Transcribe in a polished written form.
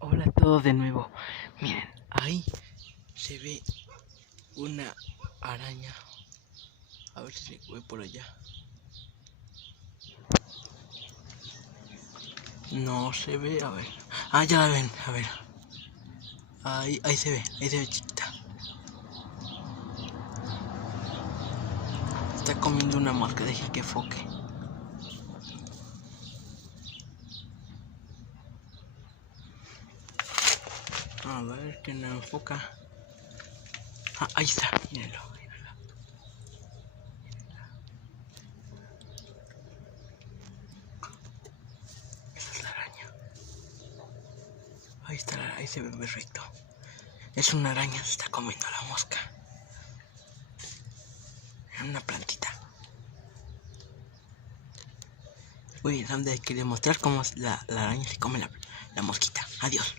Hola a todos de nuevo. Miren, ahí se ve una araña. A ver si voy por allá. No se ve, a ver. Ah, ya la ven, a ver. Ahí se ve chiquita. Está comiendo una mosca, deje que enfoque. A ver que no enfoca. Ah, ahí está, mírenlo. Esa es la araña. Ahí está, ahí se ve perfecto. Es una araña, se está comiendo la mosca. Es una plantita. Uy, ¿dónde quería mostrar cómo la araña se come la mosquita? Adiós.